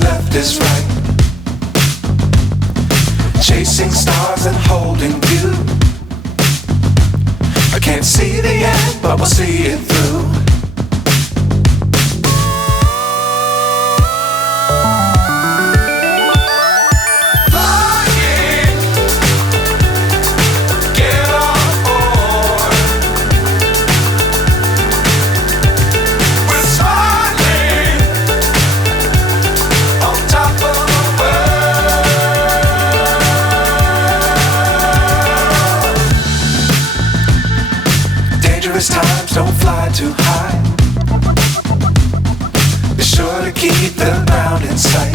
what's left is right. Chasing stars and holding you. I can't see the end, but we'll see it through. Times don't fly too high. Be sure to keep the ground in sight.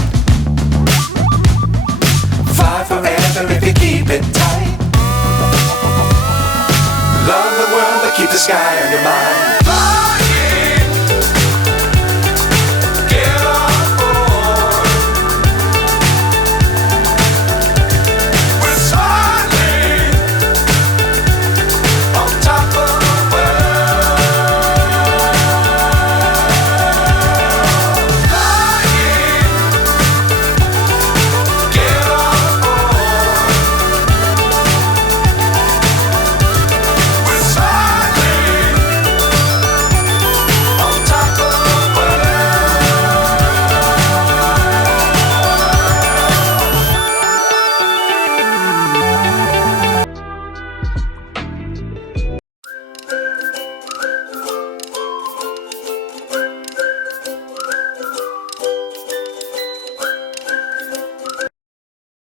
Fly forever if you keep it tight. Love the world but keep the sky on your mind.